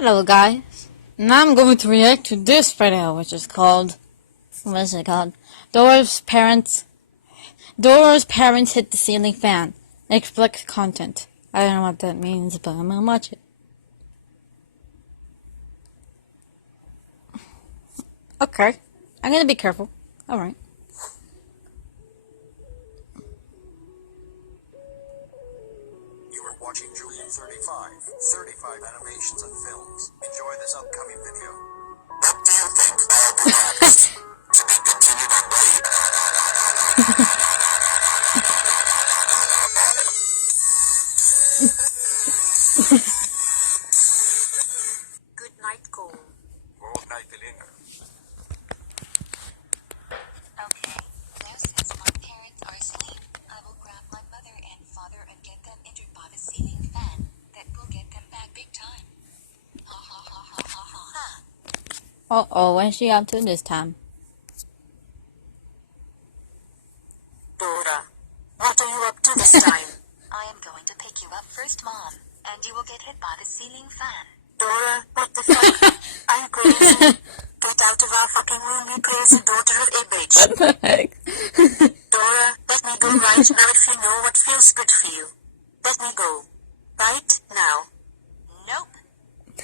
Hello guys, now I'm going to react to this video, which is called, what is it called? Dora's parents hit the ceiling fan. Explicit content. I don't know what that means, but I'm gonna watch it. Okay, I'm gonna be careful. Alright. Watching Julian 35 animations and films. Enjoy this upcoming video. What do you think I'll be next? To be continued on Good night, Cole. Good night, Elena. Okay, now since my parents are asleep, I will grab my mother and father and get them injured by the ceiling fan. That will get them back big time. Ha ha ha ha ha ha ha. Uh-oh, what's she up to this time? Dora, what are you up to this time? I am going to pick you up first, Mom, and you will get hit by the ceiling fan. Dora, what the fuck? Are you crazy? Get out of our fucking room, you crazy daughter of a bitch. What the heck? Dora, let me go right now if you know what feels good for you. Let me go. Right now. Nope.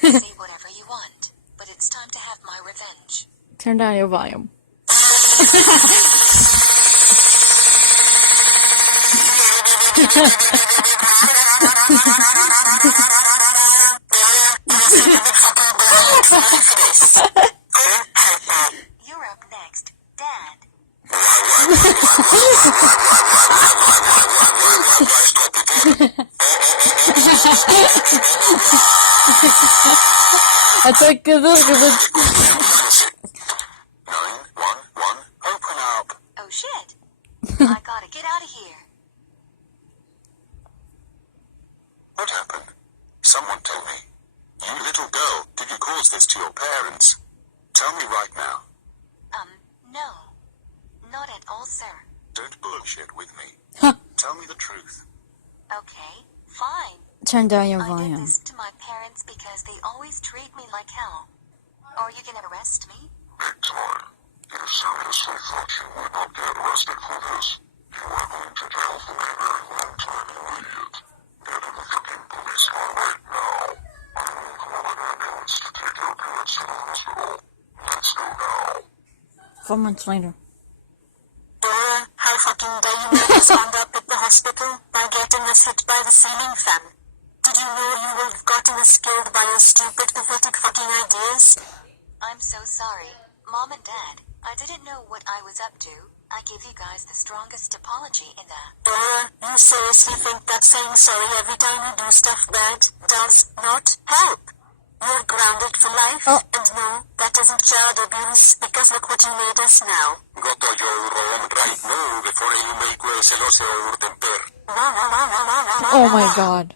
Say whatever you want, but it's time to have my revenge. Turn down your volume. You're up next, Dad. That's like a little bit. 911, open up. Oh shit. I gotta get out of here. What happened? Someone tell me. You little girl, did you cause this to your parents? Tell me right now. No. Not at all, sir. Don't bullshit with me. Huh. Tell me the truth. Okay, fine. Turn down your I did volume. this to my parents because they always treat me like hell. Are you gonna arrest me? Big time. You seriously thought you would not get arrested for this? You are going to jail for a very long time, you idiot. Get in the fucking police car right now. I will call an ambulance to take your parents to the hospital. Let's go now. 4 months later. Dora, how fucking dare you make us end up at the hospital by getting us hit by the ceiling fan? Did you know you would have gotten us killed by your stupid, pathetic fucking ideas? I'm so sorry. Mom and Dad, I didn't know what I was up to. I give you guys the strongest apology in the... Dora, you seriously think that saying sorry every time you do stuff bad does not help? You're grounded for life, and no, that isn't child abuse, because look what you made us now. Goto yo wrong right now before you make well celoso temper. Oh my god.